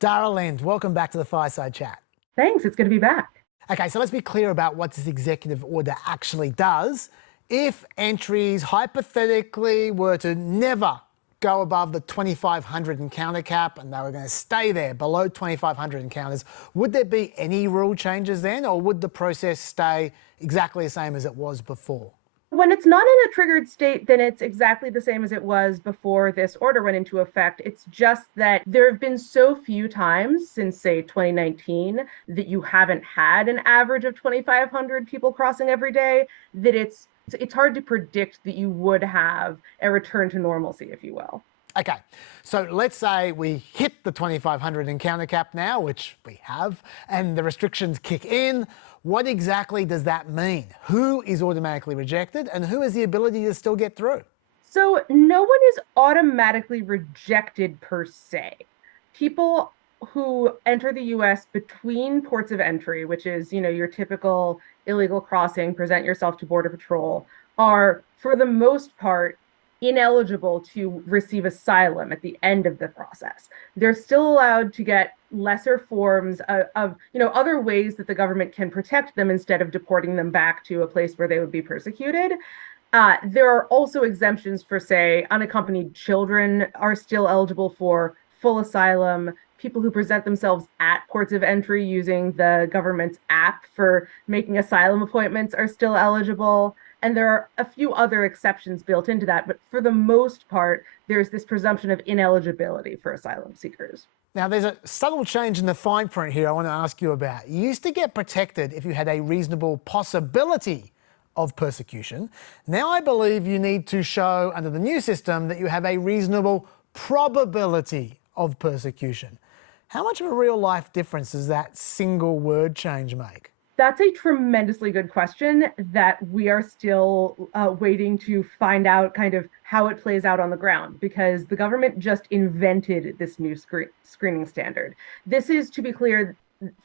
Dara Lind, welcome back to the Fireside Chat. Thanks. It's good to be back. Okay, so let's be clear about what this executive order actually does. If entries hypothetically were to never go above the 2,500 encounter cap and they were going to stay there below 2,500 encounters, would there be any rule changes then, or would the process stay exactly the same as it was before? When it's not in a triggered state, then it's exactly the same as it was before this order went into effect. It's just that there have been so few times since, say, 2019 that you haven't had an average of 2,500 people crossing every day, that it's hard to predict that you would have a return to normalcy, if you will. Okay, so let's say we hit the 2,500 encounter cap now, which we have, and the restrictions kick in. What exactly does that mean? Who is automatically rejected and who has the ability to still get through? So no one is automatically rejected per se. People who enter the US between ports of entry, which is, your typical illegal crossing, present yourself to Border Patrol, are for the most part ineligible to receive asylum at the end of the process. They're still allowed to get lesser forms of other ways that the government can protect them instead of deporting them back to a place where they would be persecuted. There are also exemptions for, say, unaccompanied children are still eligible for full asylum. People who present themselves at ports of entry using the government's app for making asylum appointments are still eligible. And there are a few other exceptions built into that. But for the most part, there's this presumption of ineligibility for asylum seekers. Now, there's a subtle change in the fine print here I want to ask you about. You used to get protected if you had a reasonable possibility of persecution. Now I believe you need to show under the new system that you have a reasonable probability of persecution. How much of a real life difference does that single word change make? That's a tremendously good question that we are still waiting to find out kind of how it plays out on the ground, because the government just invented this new screening standard. This is, to be clear,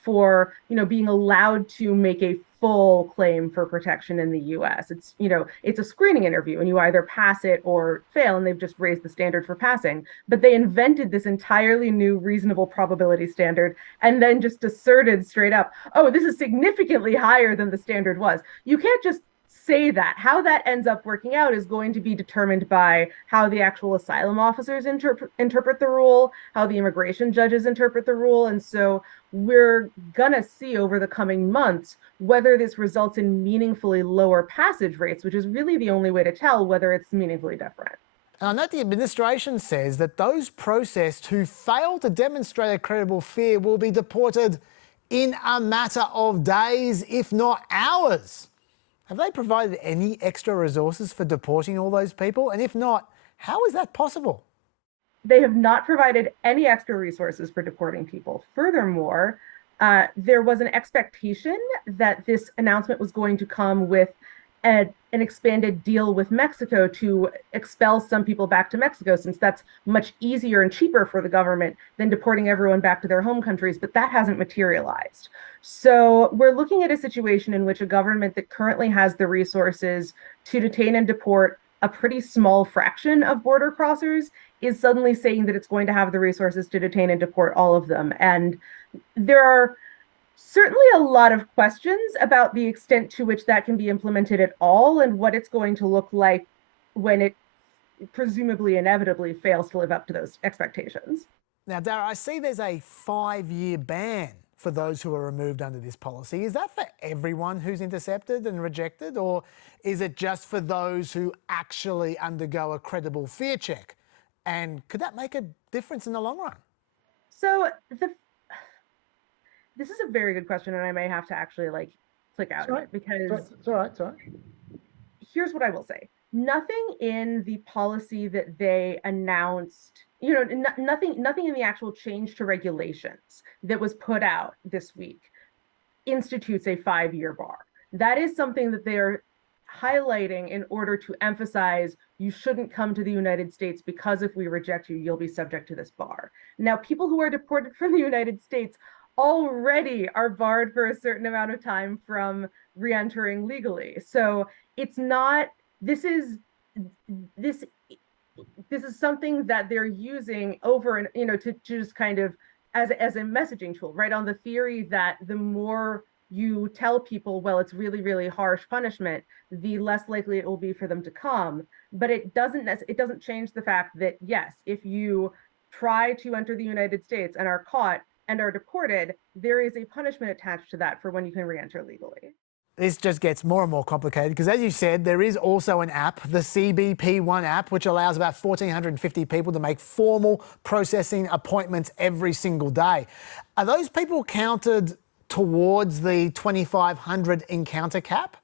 for being allowed to make a full claim for protection in the US. It's a screening interview and you either pass it or fail, and they've just raised the standard for passing. But they invented this entirely new reasonable probability standard and then just asserted straight up, oh, this is significantly higher than the standard was. You can't just say that. How that ends up working out is going to be determined by how the actual asylum officers interpret the rule, how the immigration judges interpret the rule. And so we're gonna see over the coming months whether this results in meaningfully lower passage rates, which is really the only way to tell whether it's meaningfully different. And I know the administration says that those processed who fail to demonstrate a credible fear will be deported in a matter of days, if not hours. Have they provided any extra resources for deporting all those people? And if not, how is that possible? They have not provided any extra resources for deporting people. Furthermore, there was an expectation that this announcement was going to come with an expanded deal with Mexico to expel some people back to Mexico, since that's much easier and cheaper for the government than deporting everyone back to their home countries, but that hasn't materialized. So we're looking at a situation in which a government that currently has the resources to detain and deport a pretty small fraction of border crossers is suddenly saying that it's going to have the resources to detain and deport all of them. And there are certainly a lot of questions about the extent to which that can be implemented at all and what it's going to look like when it presumably inevitably fails to live up to those expectations. Now, Dara, I see there's a 5-year ban for those who are removed under this policy. Is that for everyone who's intercepted and rejected, or is it just for those who actually undergo a credible fear check? And could that make a difference in the long run? So this is a very good question, and I may have to actually click out of it, because it's all right. here's what I will say. Nothing in the policy that they announced, nothing in the actual change to regulations that was put out this week institutes a 5-year bar. That is something that they are highlighting in order to emphasize you shouldn't come to the United States, because if we reject you, you'll be subject to this bar. Now, people who are deported from the United States already are barred for a certain amount of time from re-entering legally. So it's not, this is something that they're using over and, to just kind of as a messaging tool, right? On the theory that the more you tell people, well, it's really, really harsh punishment, the less likely it will be for them to come. But it doesn't change the fact that, yes, if you try to enter the United States and are caught and are deported, there is a punishment attached to that for when you can re-enter legally. This just gets more and more complicated because, as you said, there is also an app, the CBP One app, which allows about 1,450 people to make formal processing appointments every single day. Are those people counted towards the 2,500 encounter cap?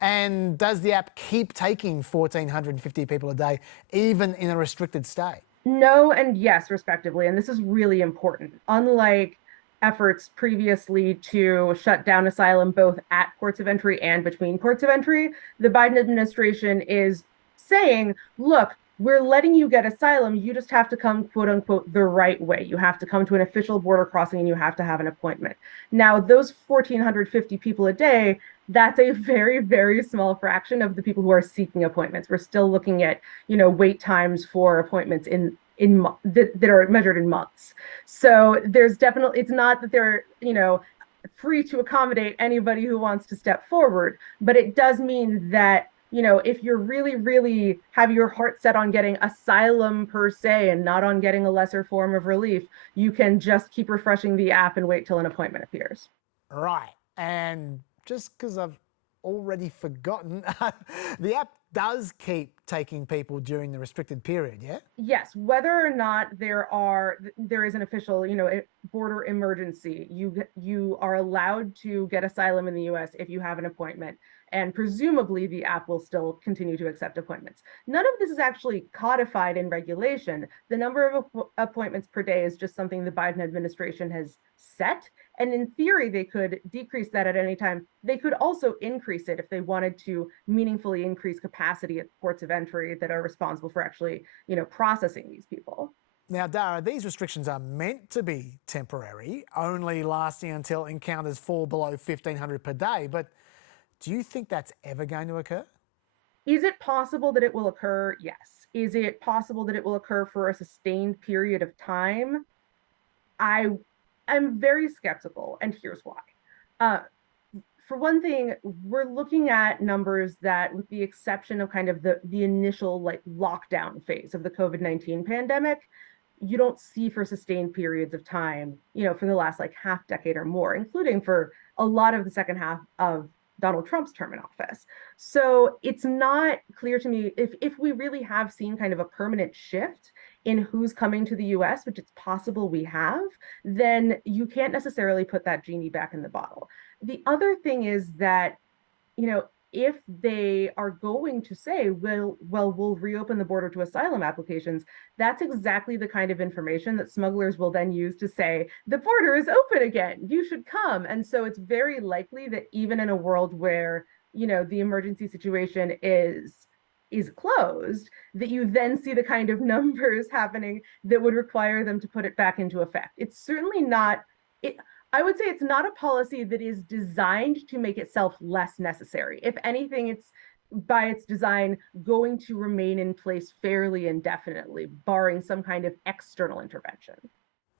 And does the app keep taking 1,450 people a day, even in a restricted state? No and yes, respectively. And this is really important. Unlike efforts previously to shut down asylum both at ports of entry and between ports of entry, the Biden administration is saying, look, we're letting you get asylum. You just have to come, quote unquote, the right way. You have to come to an official border crossing and you have to have an appointment. Now, those 1,450 people a day, that's a very, very small fraction of the people who are seeking appointments. We're still looking at, wait times for appointments that are measured in months. So there's definitely, it's not that they're, free to accommodate anybody who wants to step forward, but it does mean that, if you're really, really have your heart set on getting asylum per se and not on getting a lesser form of relief, you can just keep refreshing the app and wait till an appointment appears. Right. And just because I've already forgotten, the app does keep taking people during the restricted period, yeah? Yes, whether or not there is an official, border emergency, you are allowed to get asylum in the US if you have an appointment, and presumably the app will still continue to accept appointments. None of this is actually codified in regulation. The number of appointments per day is just something the Biden administration has set. And in theory, they could decrease that at any time. They could also increase it if they wanted to meaningfully increase capacity at ports of entry that are responsible for actually, processing these people. Now, Dara, these restrictions are meant to be temporary, only lasting until encounters fall below 1,500 per day. But do you think that's ever going to occur? Is it possible that it will occur? Yes. Is it possible that it will occur for a sustained period of time? I'm very skeptical, and here's why. For one thing, we're looking at numbers that, with the exception of kind of the initial lockdown phase of the COVID-19 pandemic, you don't see for sustained periods of time, for the last half decade or more, including for a lot of the second half of Donald Trump's term in office. So it's not clear to me if we really have seen kind of a permanent shift in who's coming to the US, which it's possible we have, then you can't necessarily put that genie back in the bottle. The other thing is that, if they are going to say, we'll reopen the border to asylum applications, that's exactly the kind of information that smugglers will then use to say, the border is open again, you should come. And so it's very likely that even in a world where, the emergency situation is closed, that you then see the kind of numbers happening that would require them to put it back into effect. It's certainly not, I would say it's not a policy that is designed to make itself less necessary. If anything, it's by its design going to remain in place fairly indefinitely, barring some kind of external intervention.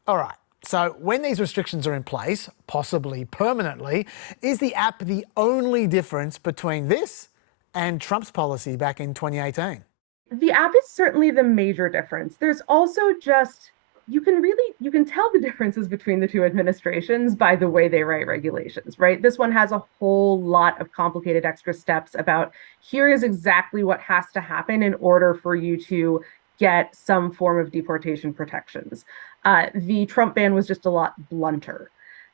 All right. So when these restrictions are in place, possibly permanently, is the app the only difference between this and Trump's policy back in 2018? The app is certainly the major difference. There's also just, you can tell the differences between the two administrations by the way they write regulations, right? This one has a whole lot of complicated extra steps about, here is exactly what has to happen in order for you to get some form of deportation protections. The Trump ban was just a lot blunter.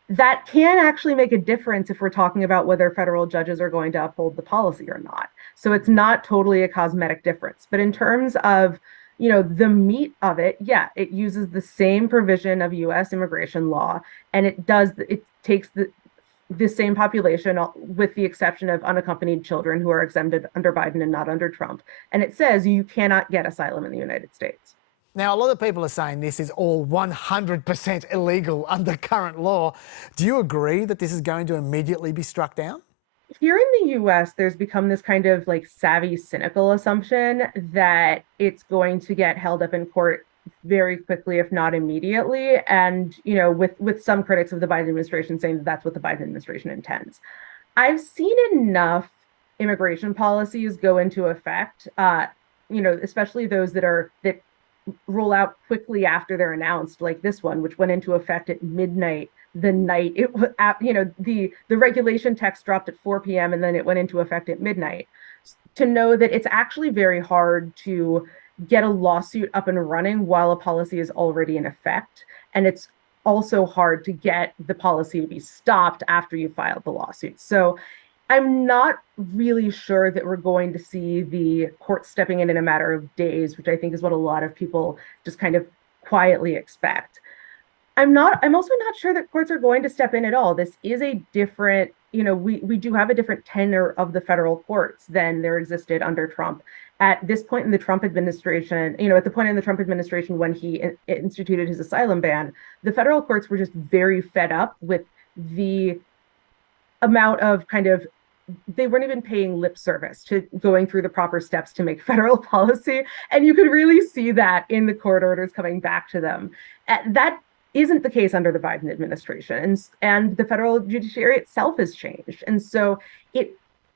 That can actually make a difference if we're talking about whether federal judges are going to uphold the policy or not. So it's not totally a cosmetic difference. But in terms of, the meat of it, yeah, it uses the same provision of US immigration law, and it takes the same population, with the exception of unaccompanied children who are exempted under Biden and not under Trump. And it says you cannot get asylum in the United States. Now, a lot of people are saying this is all 100% illegal under current law. Do you agree that this is going to immediately be struck down? Here in the US, there's become this kind of savvy, cynical assumption that it's going to get held up in court very quickly, if not immediately. And, with some critics of the Biden administration saying that that's what the Biden administration intends. I've seen enough immigration policies go into effect, especially those that roll out quickly after they're announced, like this one, which went into effect at midnight the night it was, the regulation text dropped at 4 p.m. and then it went into effect at midnight. To know that it's actually very hard to get a lawsuit up and running while a policy is already in effect, and it's also hard to get the policy to be stopped after you filed the lawsuit. So I'm not really sure that we're going to see the court stepping in a matter of days, which I think is what a lot of people just kind of quietly expect. I'm also not sure that courts are going to step in at all. This is a different, we do have a different tenor of the federal courts than there existed under Trump. At this point in the Trump administration, at the point in the Trump administration when he instituted his asylum ban, the federal courts were just very fed up with the amount of they weren't even paying lip service to going through the proper steps to make federal policy. And you could really see that in the court orders coming back to them. That isn't the case under the Biden administration. And the federal judiciary itself has changed. And so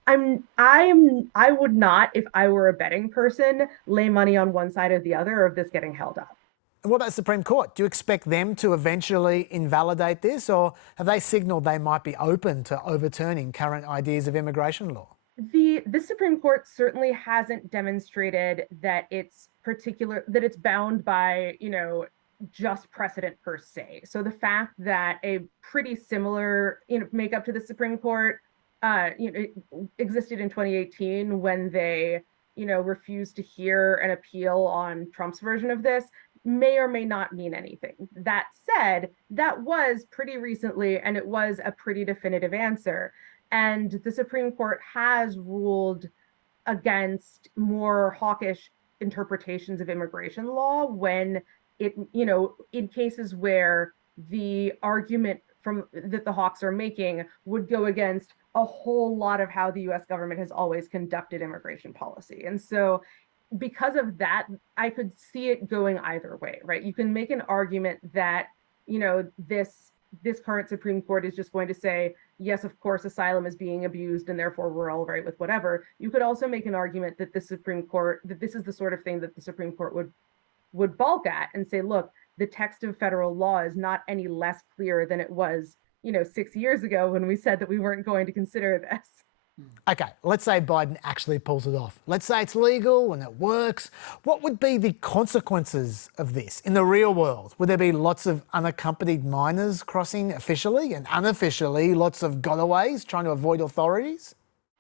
I would not, if I were a betting person, lay money on one side or the other of this getting held up. And what about the Supreme Court? Do you expect them to eventually invalidate this, or have they signalled they might be open to overturning current ideas of immigration law? The Supreme Court certainly hasn't demonstrated that it's bound by, just precedent per se. So the fact that a pretty similar, makeup to the Supreme Court, existed in 2018 when they, refused to hear an appeal on Trump's version of this, may or may not mean anything. That said, that was pretty recently, and it was a pretty definitive answer. And the Supreme Court has ruled against more hawkish interpretations of immigration law when it, in cases where the argument that the hawks are making would go against a whole lot of how the US government has always conducted immigration policy. And so because of that, I could see it going either way, right? You can make an argument that, this current Supreme Court is just going to say, yes, of course, asylum is being abused and therefore we're all right with whatever. You could also make an argument that this is the sort of thing that the Supreme Court would balk at and say, look, the text of federal law is not any less clear than it was, 6 years ago when we said that we weren't going to consider this. Okay, let's say Biden actually pulls it off. Let's say it's legal and it works. What would be the consequences of this in the real world? Would there be lots of unaccompanied minors crossing officially, and unofficially lots of gotaways trying to avoid authorities?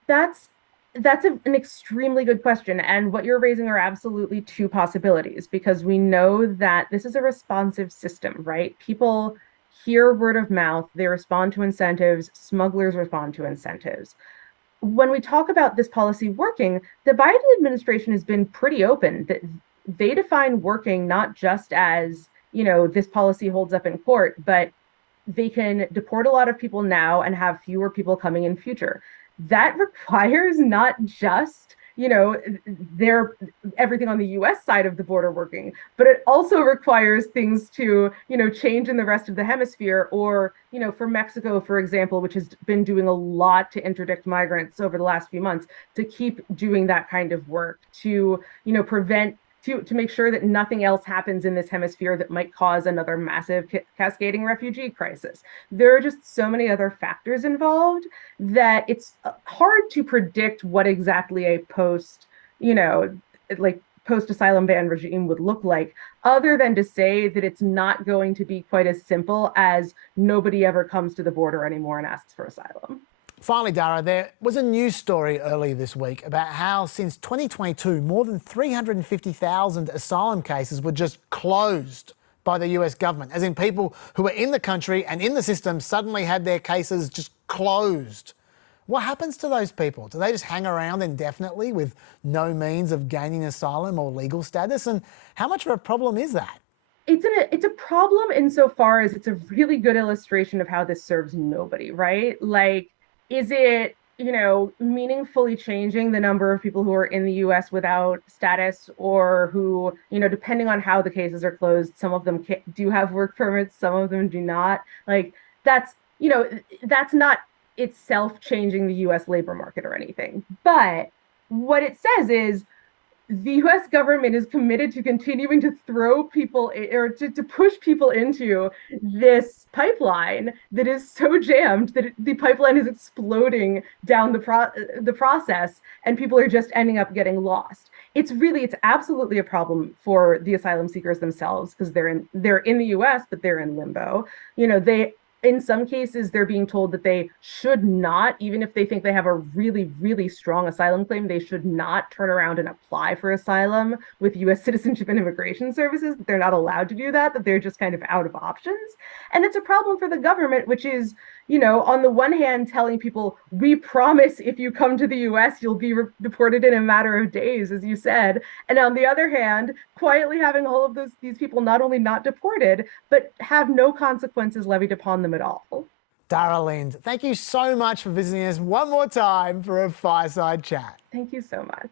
That's an extremely good question. And what you're raising are absolutely two possibilities, because we know that this is a responsive system, right? People hear word of mouth, they respond to incentives, smugglers respond to incentives. When we talk about this policy working, the Biden administration has been pretty open that they define working not just as, this policy holds up in court, but they can deport a lot of people now and have fewer people coming in future. That requires not just, everything on the US side of the border working, but it also requires things to, change in the rest of the hemisphere, or, for Mexico, for example, which has been doing a lot to interdict migrants over the last few months, to keep doing that kind of work, to, prevent to make sure that nothing else happens in this hemisphere that might cause another massive cascading refugee crisis. There are just so many other factors involved that it's hard to predict what exactly a post-asylum ban regime would look like, other than to say that it's not going to be quite as simple as nobody ever comes to the border anymore and asks for asylum. Finally, Dara, there was a news story earlier this week about how since 2022, more than 350,000 asylum cases were just closed by the US government, as in people who were in the country and in the system suddenly had their cases just closed. What happens to those people? Do they just hang around indefinitely with no means of gaining asylum or legal status? And how much of a problem is that? It's a problem insofar as it's a really good illustration of how this serves nobody, right? Like, is it, meaningfully changing the number of people who are in the US without status, or who, depending on how the cases are closed, some of them do have work permits, some of them do not. Like that's, that's not itself changing the US labor market or anything. But what it says is the US government is committed to continuing to throw people or to push people into this pipeline that is so jammed that the pipeline is exploding down the process, and people are just ending up getting lost. It's absolutely a problem for the asylum seekers themselves, because they're in the US, but they're in limbo. They, in some cases, they're being told that they should not, even if they think they have a really, really strong asylum claim, they should not turn around and apply for asylum with US Citizenship and Immigration Services, that they're not allowed to do that they're just kind of out of options. And it's a problem for the government, which is, on the one hand, telling people, we promise if you come to the US, you'll be deported in a matter of days, as you said. And on the other hand, quietly having all of these people not only not deported, but have no consequences levied upon them at all. Dara Lind, thank you so much for visiting us one more time for a fireside chat. Thank you so much.